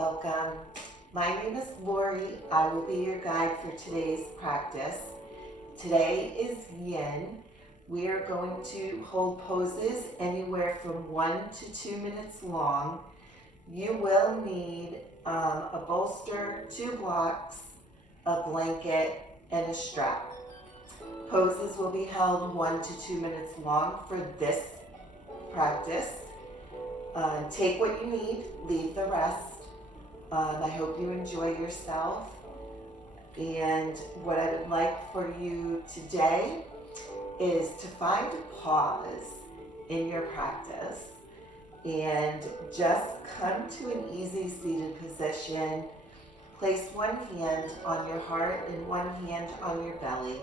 welcome. My name is Lori. I will be your guide for today's practice. Today is Yin. We are going to hold poses anywhere from 1 to 2 minutes long. You will need a bolster, 2 blocks, a blanket, and a strap. Poses will be held 1 to 2 minutes long for this practice. Take what you need, leave the rest. I hope you enjoy yourself. And what I would like for you today is to find a pause in your practice and just come to an easy seated position. Place one hand on your heart and one hand on your belly.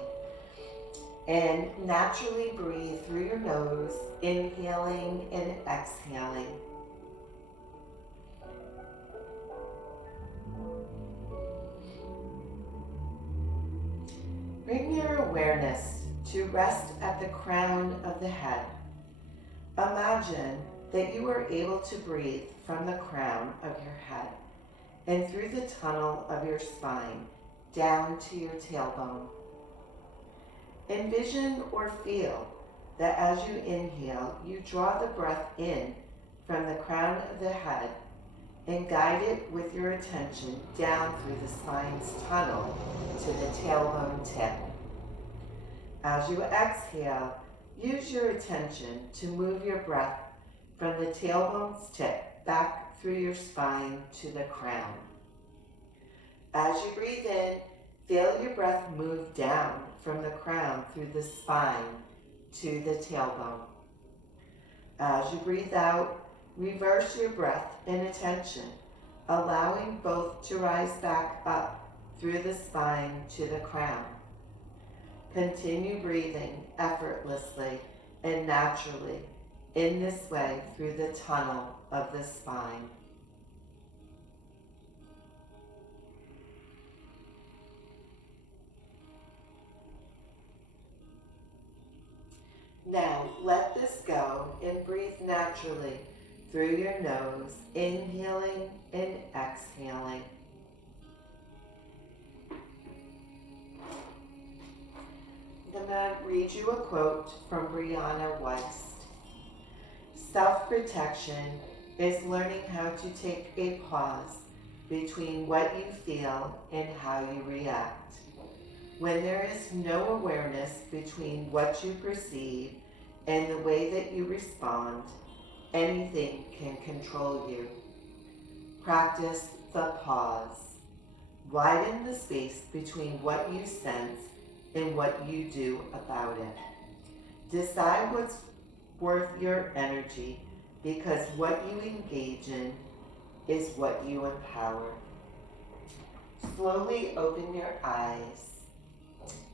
And naturally breathe through your nose, inhaling and exhaling. Bring your awareness to rest at the crown of the head. Imagine that you are able to breathe from the crown of your head and through the tunnel of your spine down to your tailbone. Envision or feel that as you inhale, you draw the breath in from the crown of the head and guide it with your attention down through the spine's tunnel to the tailbone tip. As you exhale, use your attention to move your breath from the tailbone's tip back through your spine to the crown. As you breathe in, feel your breath move down from the crown through the spine to the tailbone. As you breathe out, reverse your breath and attention, allowing both to rise back up through the spine to the crown. Continue breathing effortlessly and naturally in this way through the tunnel of the spine. Now, let this go and breathe naturally through your nose, inhaling and exhaling. I'm going to read you a quote from Brianna Wiest. Self-protection is learning how to take a pause between what you feel and how you react. When there is no awareness between what you perceive and the way that you respond, anything can control you. Practice the pause. Widen the space between what you sense and what you do about it. Decide what's worth your energy, because what you engage in is what you empower. Slowly open your eyes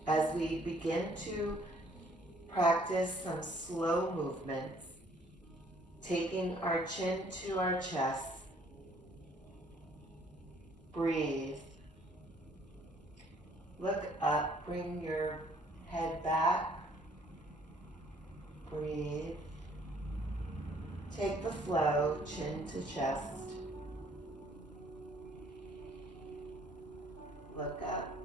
as we begin to practice some slow movements, taking our chin to our chest. Breathe. Look up, bring your head back. Breathe. Take the flow, chin to chest. Look up.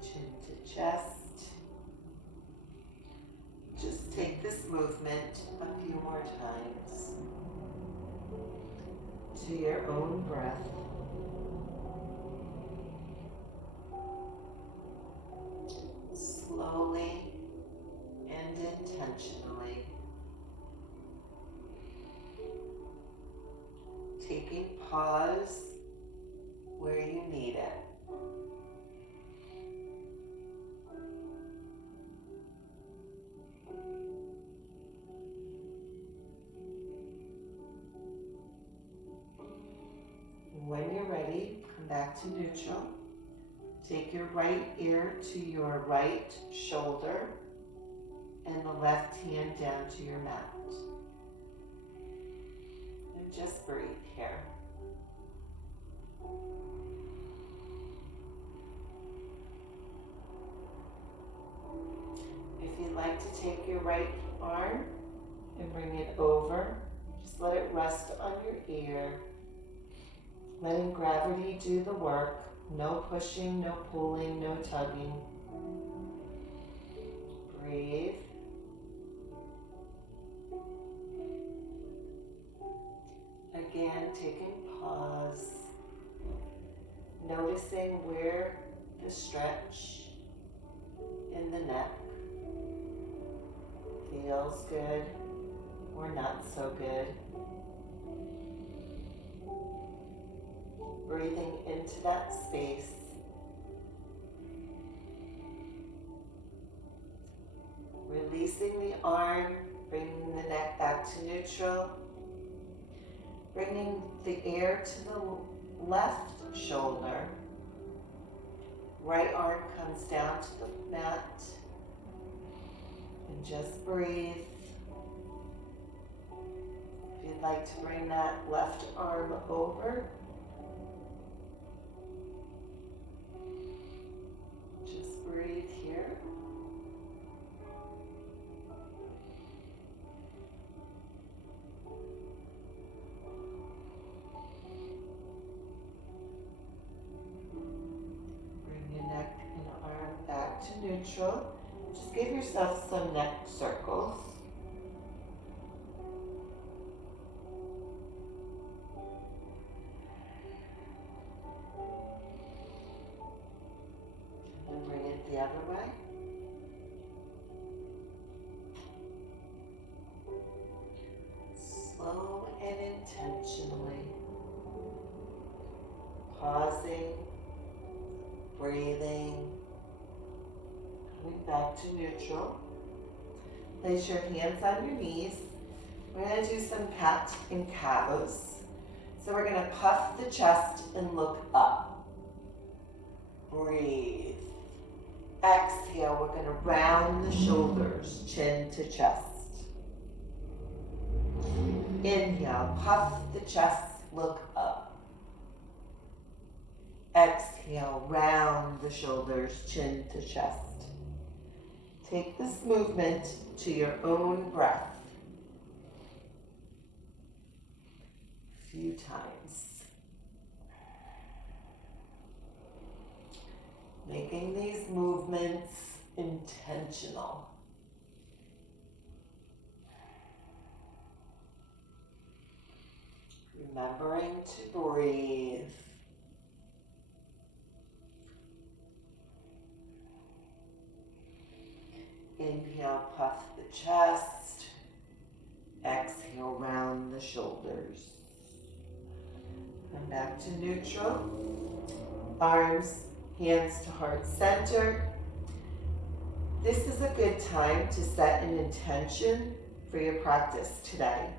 Chin to chest. Just take this movement a few more times to your own breath. Slowly and intentionally. Taking pause where you need it. When you're ready, come back to neutral. Take your right ear to your right shoulder and the left hand down to your mat. And just breathe here. If you'd like to take your right arm and bring it over. Just let it rest on your ear. Letting gravity do the work. No pushing, no pulling, no tugging. Breathe. Again, taking pause. Noticing where the stretch in the neck feels good or not so good. Breathing into that space. Releasing the arm, bringing the neck back to neutral. Bringing the air to the left shoulder. Right arm comes down to the mat. And just breathe. If you'd like to bring that left arm over, just breathe here. To neutral. Just give yourself some neck circles. And bring it the other way. Slow and intentionally. Pausing, breathing. Coming back to neutral. Place your hands on your knees. We're going to do some cat and cows. So we're going to puff the chest and look up. Breathe. Exhale, we're going to round the shoulders, chin to chest. Inhale, puff the chest, look up. Exhale, round the shoulders, chin to chest. Take this movement to your own breath. A few times. Making these movements intentional. Remembering to breathe. Inhale, puff the chest. Exhale, round the shoulders. Come back to neutral. Arms, hands to heart center. This is a good time to set an intention for your practice today.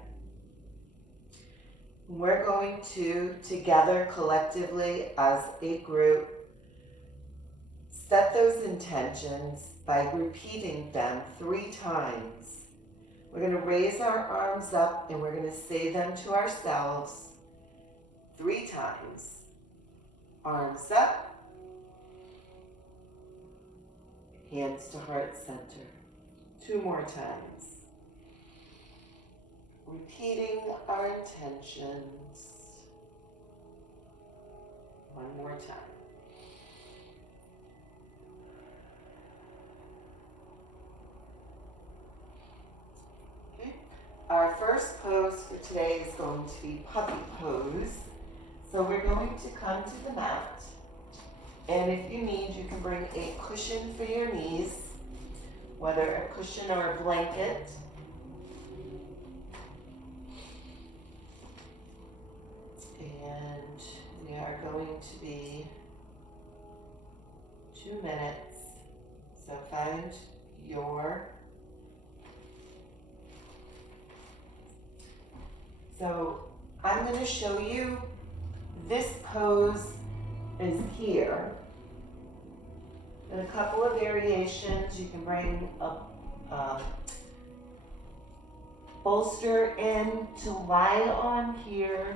We're going to, together collectively as a group, set those intentions by repeating them 3 times. We're going to raise our arms up and we're going to say them to ourselves 3 times. Arms up. Hands to heart center. 2 more times. Repeating our intentions. 1 more time. Our first pose for today is going to be puppy pose. So we're going to come to the mat. And if you need, you can bring a cushion for your knees, whether a cushion or a blanket. And we are going to be 2 minutes. So find your So I'm going to show you this pose is here. And a couple of variations. You can bring a bolster in to lie on here,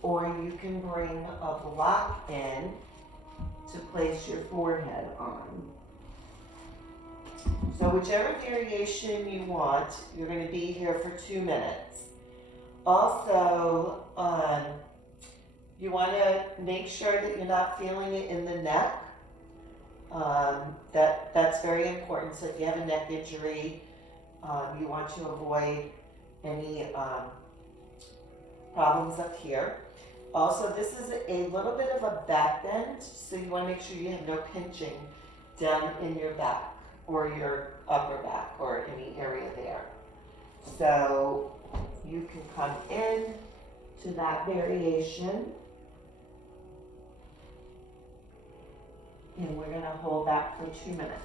or you can bring a block in to place your forehead on. So whichever variation you want, you're going to be here for 2 minutes. Also, you want to make sure that you're not feeling it in the neck. That's very important. So if you have a neck injury, you want to avoid any problems up here. Also, this is a little bit of a back bend, so you want to make sure you have no pinching down in your back or your upper back or any area there. So you can come in to that variation, and we're going to hold that for 2 minutes.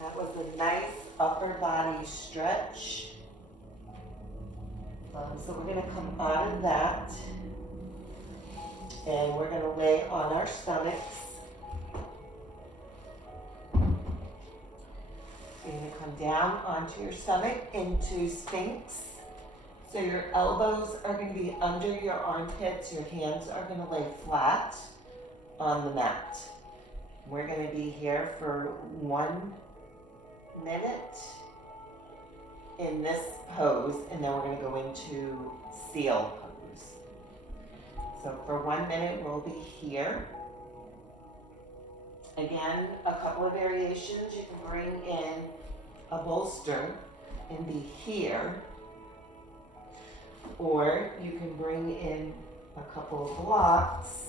That was a nice upper body stretch. So we're going to come out of that, and we're going to lay on our stomachs. You're going to come down onto your stomach into Sphinx. So your elbows are going to be under your armpits. Your hands are going to lay flat on the mat. We're going to be here for 1 minute in this pose, and then we're going to go into seal pose. So for 1 minute, we'll be here. Again, a couple of variations. You can bring in a bolster and be here, or you can bring in a couple of blocks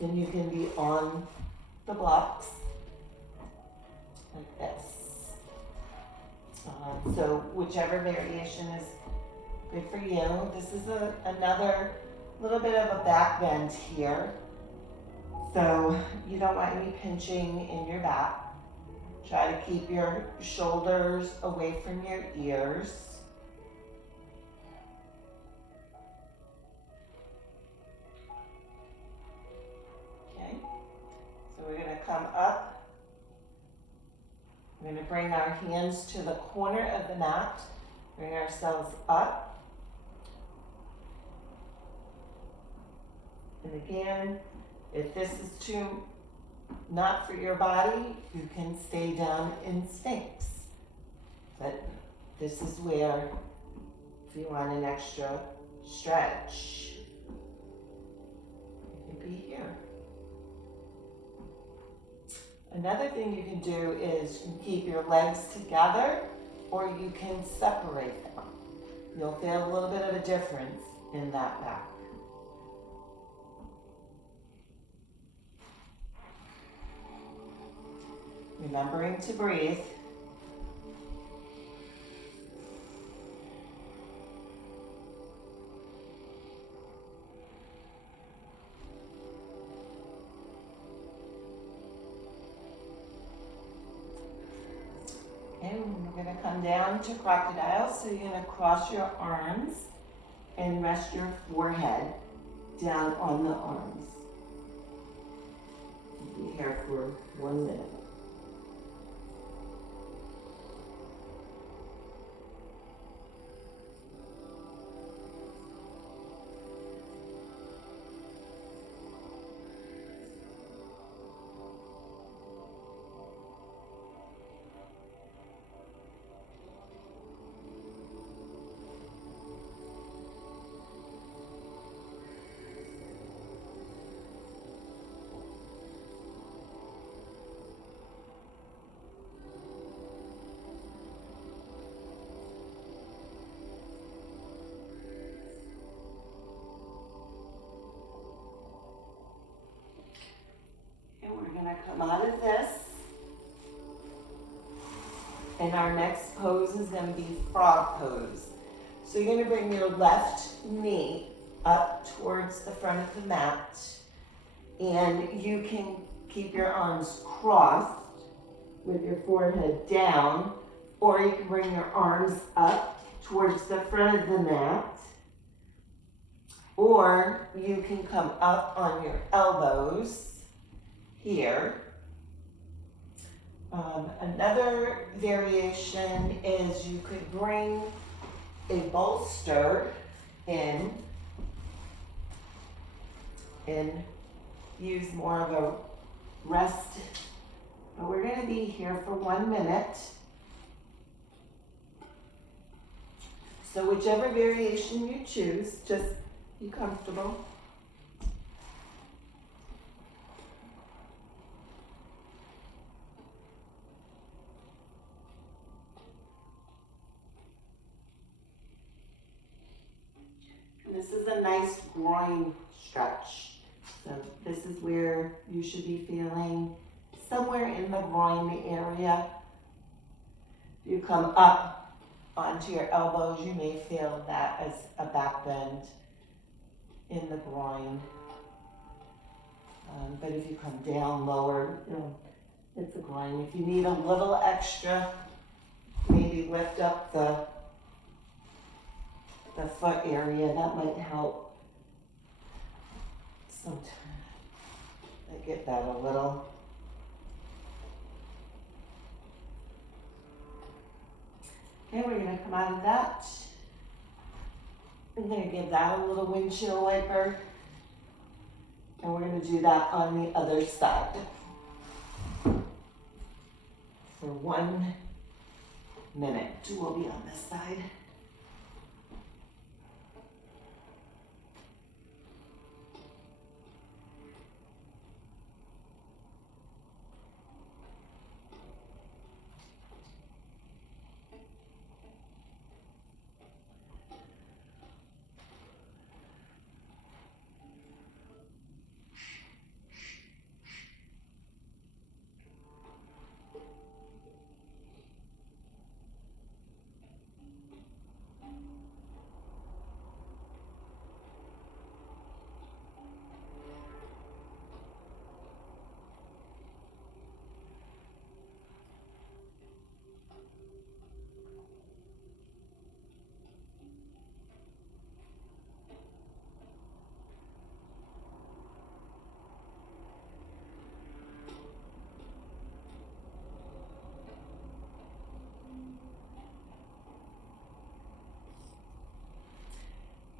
and you can be on the blocks like this. So whichever variation is good for you. This is another little bit of a back bend here. So you don't want any pinching in your back. Try to keep your shoulders away from your ears. Okay, so we're going to come up. We're going to bring our hands to the corner of the mat. Bring ourselves up. And again, if this is too not for your body, you can stay down in Sphinx. But this is where, if you want an extra stretch, you can be here. Another thing you can do is you can keep your legs together, or you can separate them. You'll feel a little bit of a difference in that back. Remembering to breathe. And we're going to come down to crocodile. So you're going to cross your arms and rest your forehead down on the arms. Be here for 1 minute. come out of this. And our next pose is going to be frog pose. So you're going to bring your left knee up towards the front of the mat. And you can keep your arms crossed with your forehead down, or you can bring your arms up towards the front of the mat, or you can come up on your elbows here. Another variation is you could bring a bolster in and use more of a rest. But we're going to be here for 1 minute. So whichever variation you choose, just be comfortable. And this is a nice groin stretch. So this is where you should be feeling somewhere in the groin area. You come up onto your elbows, you may feel that as a back bend in the groin. But if you come down lower, it's a groin. If you need a little extra, maybe lift up the foot area, that might help. Sometimes I get that a little. Okay, we're going to come out of that. I'm going to give that a little windshield wiper. And we're going to do that on the other side. For 1 minute. We'll be on this side.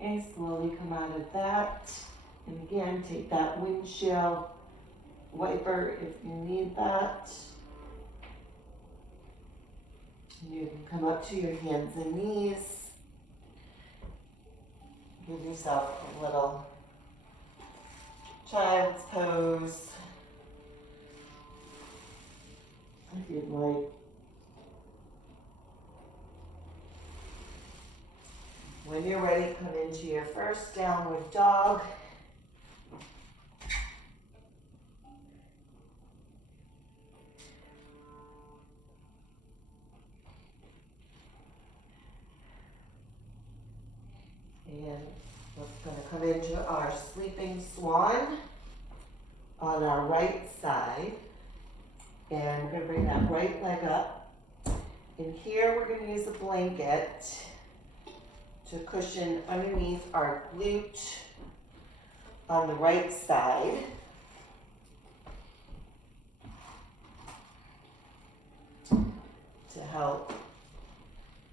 Okay, slowly come out of that. And again, take that windshield wiper if you need that. You can come up to your hands and knees. Give yourself a little child's pose, if you'd like. When you're ready, come into your first downward dog. And we're going to come into our sleeping swan on our right side. And we're going to bring that right leg up. And here we're going to use a blanket to cushion underneath our glute on the right side. To help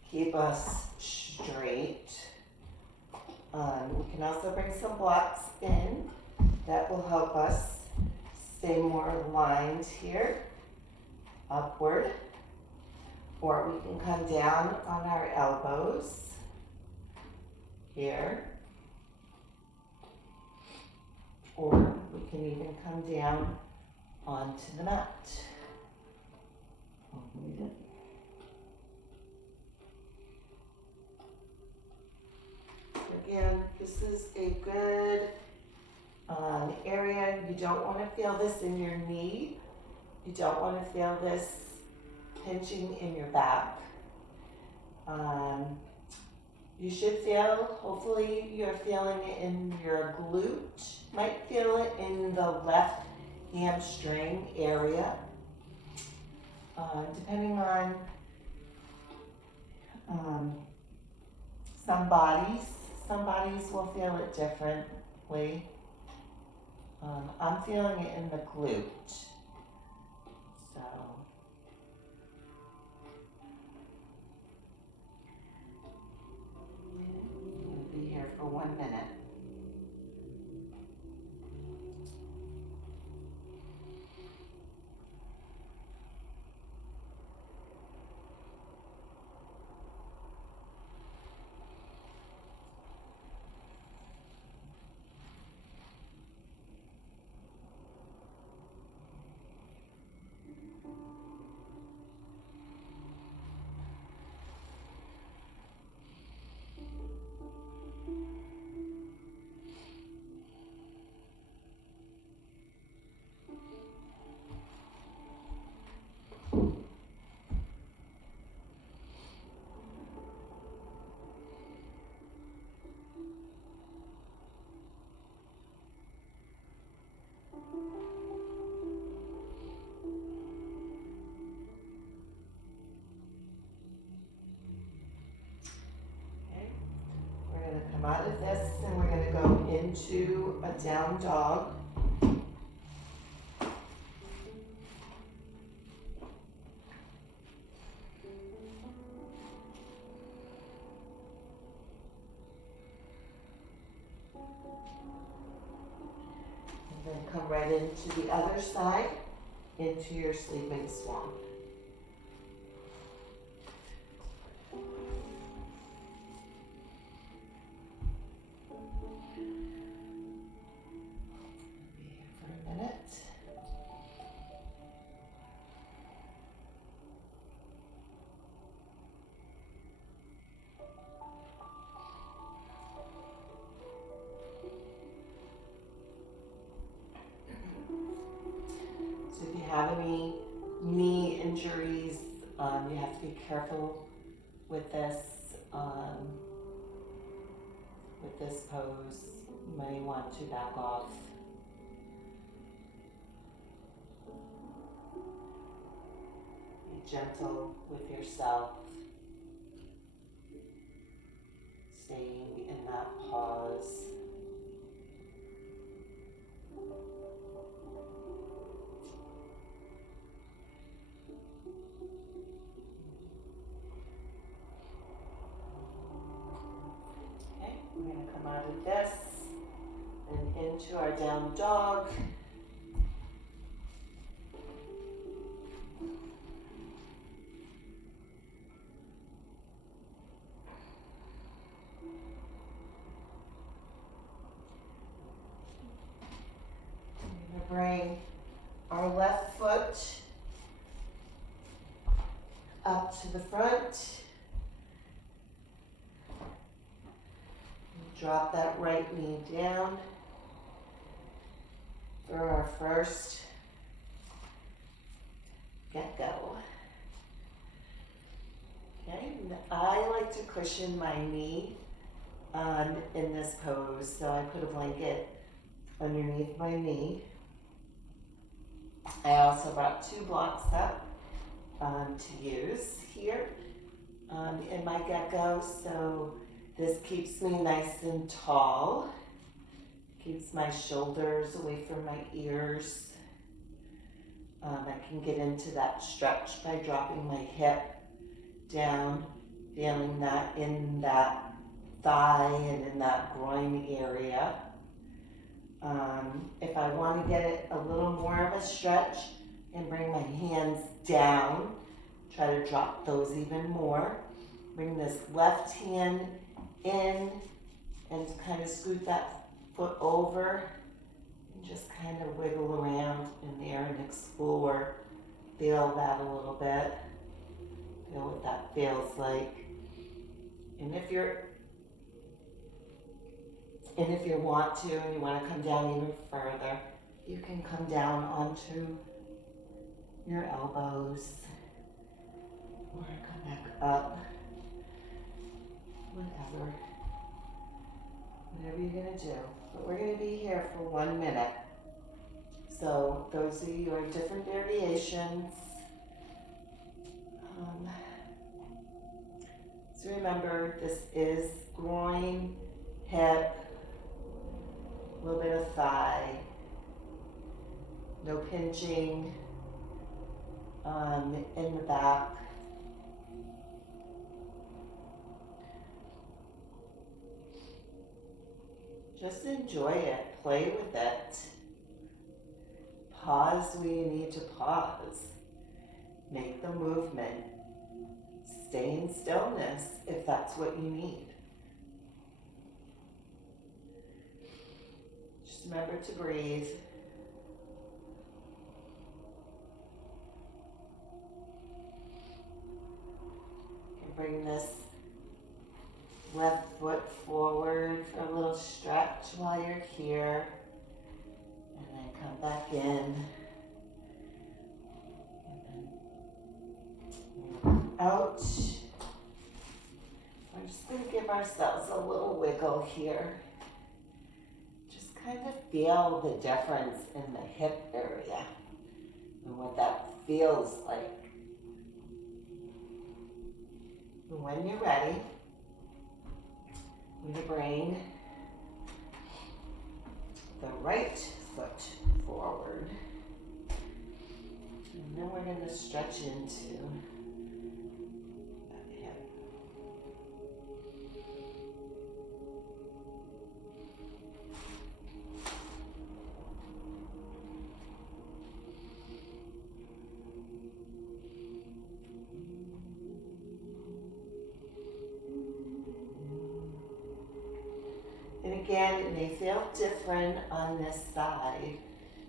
keep us straight. We can also bring some blocks in that will help us stay more aligned here, upward. Or we can come down on our elbows here. Or we can even come down onto the mat. Again, this is a good area. You don't want to feel this in your knee. You don't want to feel this pinching in your back. You should feel, hopefully you're feeling it in your glute. Might feel it in the left hamstring area. Depending on some bodies will feel it differently. I'm feeling it in the glute. So I'll be here for 1 minute. Come out of this and we're going to go into a down dog. And then come right into the other side, into your sleeping swan. So if you have any knee injuries, you have to be careful with this pose. You may want to back off. Be gentle with yourself. Staying in that pause. Okay, we're going to come out of this and into our down dog. Bring our left foot up to the front. Drop that right knee down for our first get-go. Okay, I like to cushion my knee in this pose, so I put a blanket underneath my knee. I also brought 2 blocks up to use here in my get-go, so this keeps me nice and tall, keeps my shoulders away from my ears. I can get into that stretch by dropping my hip down, feeling that in that thigh and in that groin area. If I want to get it a little more of a stretch and bring my hands down, try to drop those even more. Bring this left hand in and kind of scoot that foot over and just kind of wiggle around in there and explore. Feel that a little bit. Feel what that feels like. And if you want to and you want to come down even further, you can come down onto your elbows, or come back up, whatever you're gonna do. But we're gonna be here for 1 minute. So those are your different variations. So remember, this is groin, hip, a little bit of thigh, no pinching in the back. Just enjoy it, play with it. Pause when you need to pause. Make the movement. Stay in stillness if that's what you need. Just remember to breathe. You can bring this left foot forward for a little stretch while you're here. And then come back in. Out. We're just going to give ourselves a little wiggle here. Just kind of feel the difference in the hip area and what that feels like. And when you're ready, you bring the right foot forward. And then we're going to stretch into that hip. And again, it may feel different on this side.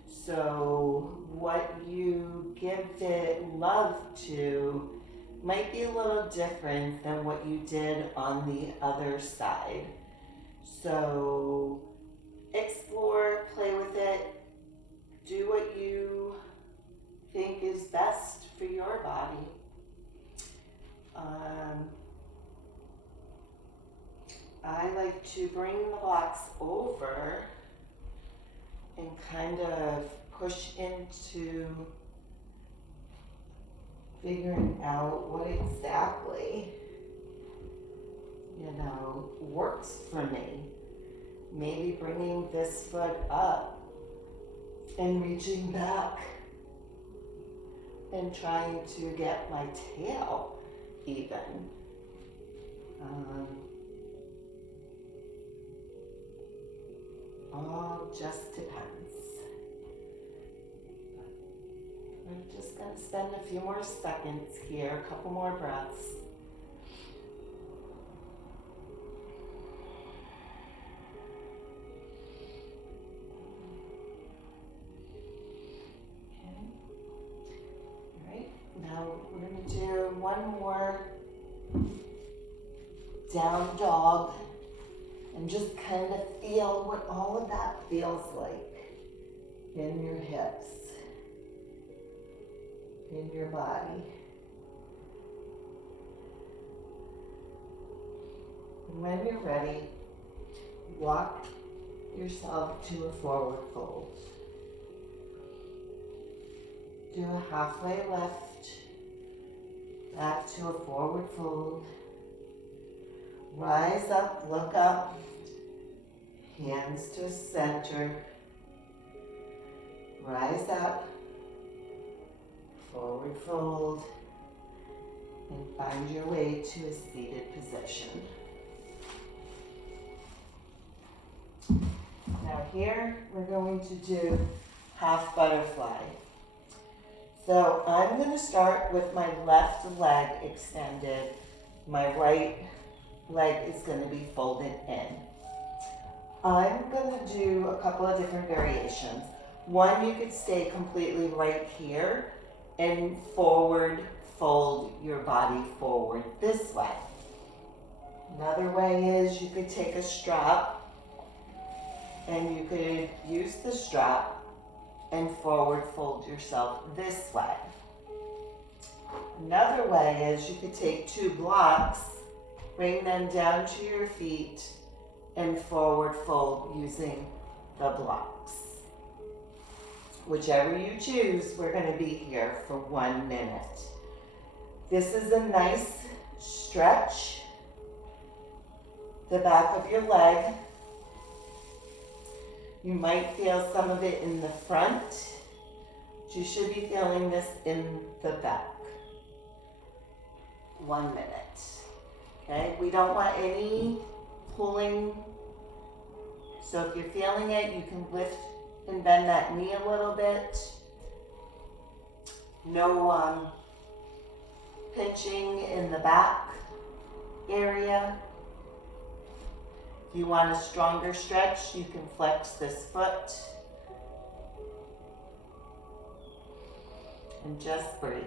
So what you give it love to might be a little different than what you did on the other side. So explore, play with it, do what you think is best for your body. I like to bring the blocks over and kind of push into figuring out what exactly, works for me. Maybe bringing this foot up and reaching back and trying to get my tail even. All just depends. I'm just going to spend a few more seconds here, a couple more breaths. Okay. All right, now we're going to do one more down dog. And just kind of feel what all of that feels like in your hips, in your body. And when you're ready, walk yourself to a forward fold. Do a halfway lift, back to a forward fold. Rise up, look up, hands to center. Rise up, forward fold, and find your way to a seated position. Now here, we're going to do half butterfly. So I'm going to start with my left leg extended, my right leg is going to be folded in. I'm going to do a couple of different variations. One, you could stay completely right here and forward fold your body forward this way. Another way is you could take a strap and you could use the strap and forward fold yourself this way. Another way is you could take 2 blocks, bring them down to your feet, and forward fold using the blocks. Whichever you choose, we're going to be here for 1 minute. This is a nice stretch. The back of your leg. You might feel some of it in the front. But you should be feeling this in the back. 1 minute. Okay, we don't want any pulling. So if you're feeling it, you can lift and bend that knee a little bit. No pinching in the back area. If you want a stronger stretch, you can flex this foot. And just breathe.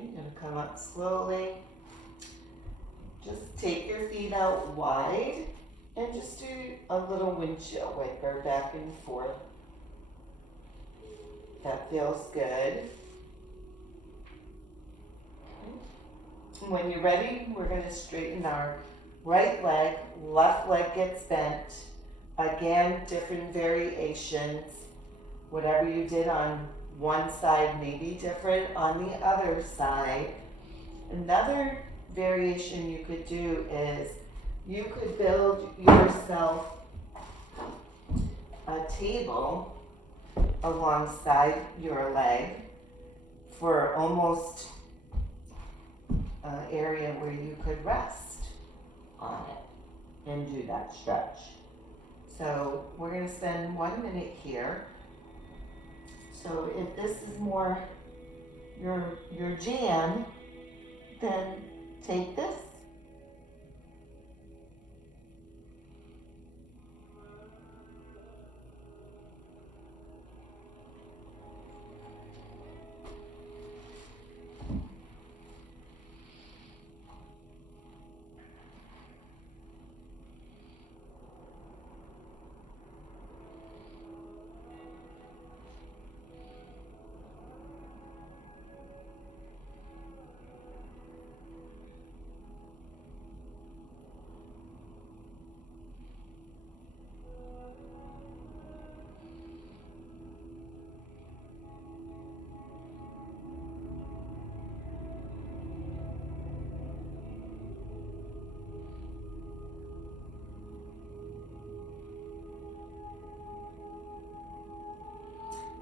You're going to come up slowly. Just take your feet out wide and just do a little windshield wiper back and forth. That feels good. When you're ready, we're going to straighten our right leg, left leg gets bent. Again, different variations. Whatever you did on one side may be different on the other side. Another variation you could do is you could build yourself a table alongside your leg for almost an area where you could rest on it and do that stretch. So we're going to spend 1 minute here. So if this is more your jam, then take this.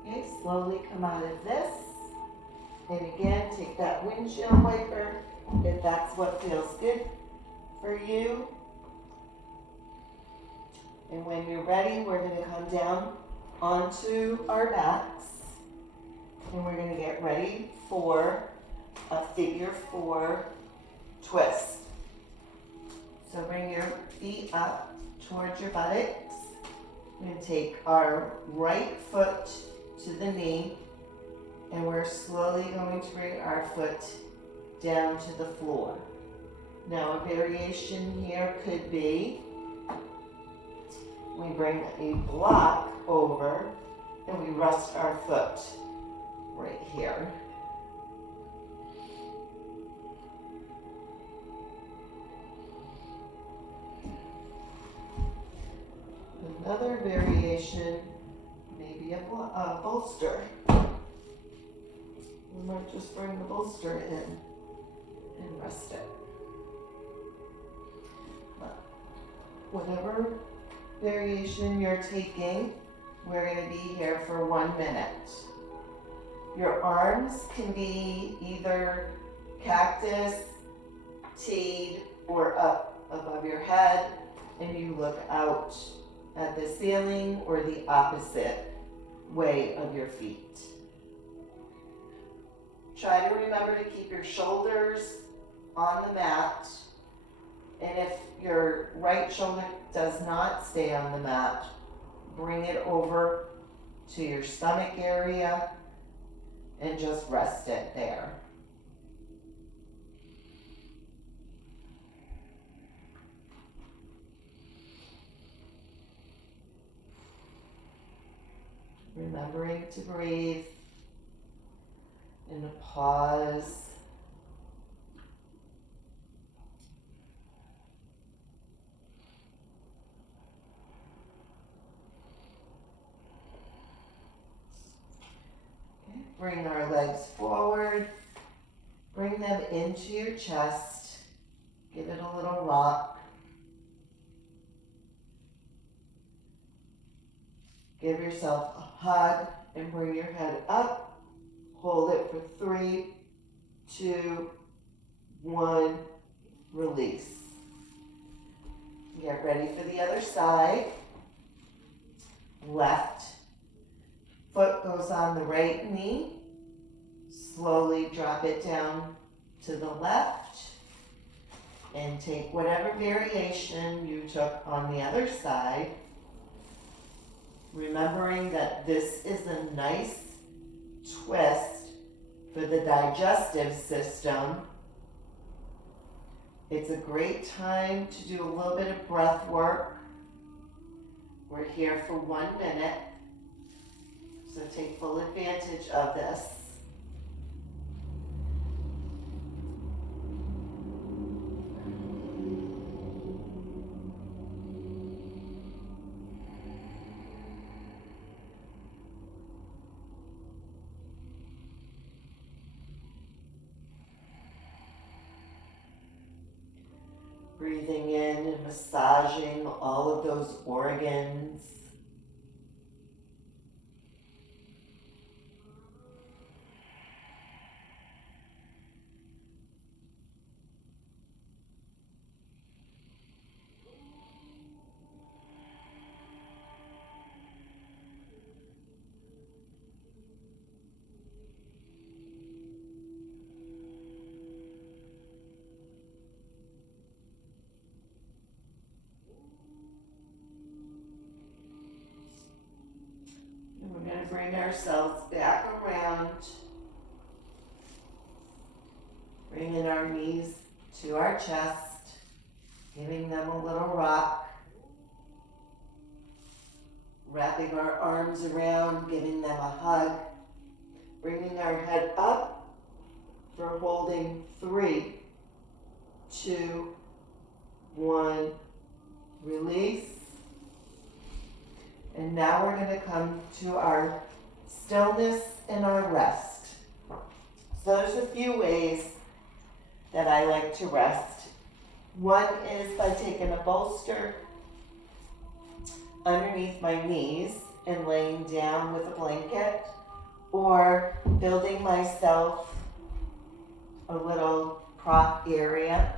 Okay, slowly come out of this. And again, take that windshield wiper if that's what feels good for you. And when you're ready, we're going to come down onto our backs. And we're going to get ready for a figure 4 twist. So bring your feet up towards your buttocks. We're going to take our right foot to the knee, and we're slowly going to bring our foot down to the floor. Now a variation here could be we bring a block over and we rest our foot right here. Another variation may be a bolster. We might just bring the bolster in and rest it. But whatever variation you're taking, we're going to be here for 1 minute. Your arms can be either cactus, teed, or up above your head, and you look out at the ceiling or the opposite way of your feet. try to remember to keep your shoulders on the mat. And if your right shoulder does not stay on the mat, bring it over to your stomach area and just rest it there. Remembering to breathe and to pause. Okay. Bring our legs forward. Bring them into your chest. Give it a little rock. Give yourself a hug and bring your head up. Hold it for 3, 2, 1, release. Get ready for the other side. Left foot goes on the right knee. Slowly drop it down to the left and take whatever variation you took on the other side. Remembering that this is a nice twist for the digestive system. It's a great time to do a little bit of breath work. We're here for 1 minute, so take full advantage of this. Breathing in and massaging all of those organs. We're going to bring ourselves back around, bringing our knees to our chest, giving them a little rock, wrapping our arms around, giving them a hug, bringing our head up for holding 3, 2, 1, release. And now we're going to come to our stillness and our rest. So there's a few ways that I like to rest. One is by taking a bolster underneath my knees and laying down with a blanket, or building myself a little prop area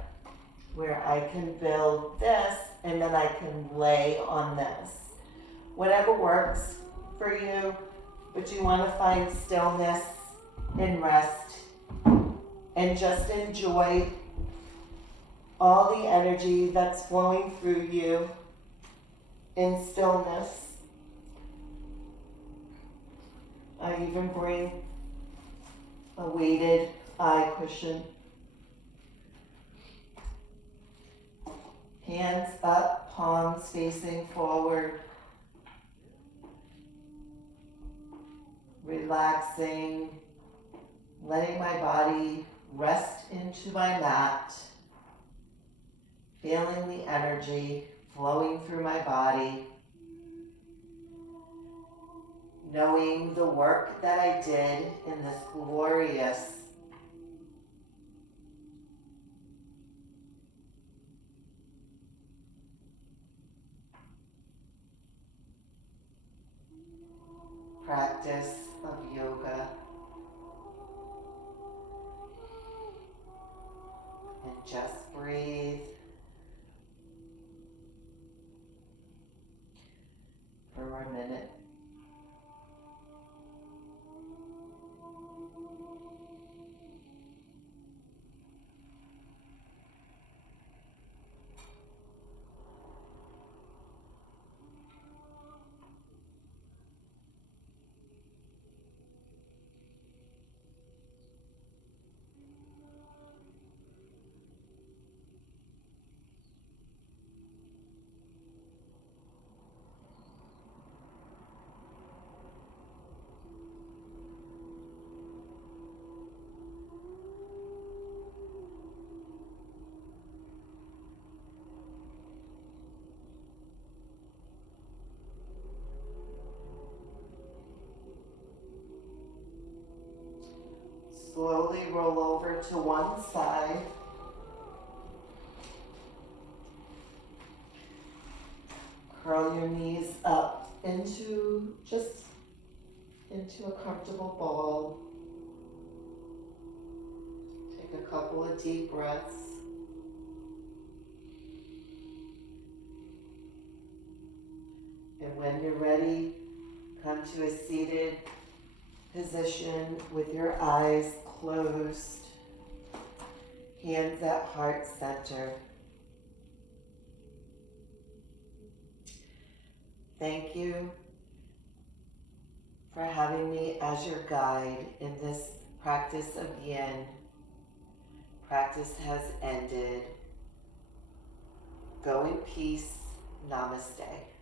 where I can build this and then I can lay on this. Whatever works for you, but you want to find stillness and rest and just enjoy all the energy that's flowing through you in stillness. I even bring a weighted eye cushion. Hands up, palms facing forward. Relaxing, letting my body rest into my mat, feeling the energy flowing through my body, knowing the work that I did in this glorious practice of yoga, and just breathe for a minute. Slowly roll over to one side. Curl your knees up into a comfortable ball. Take a couple of deep breaths. And when you're ready, come to a seated position with your eyes closed, hands at heart center. Thank you for having me as your guide in this practice of Yin. Practice has ended. Go in peace. Namaste.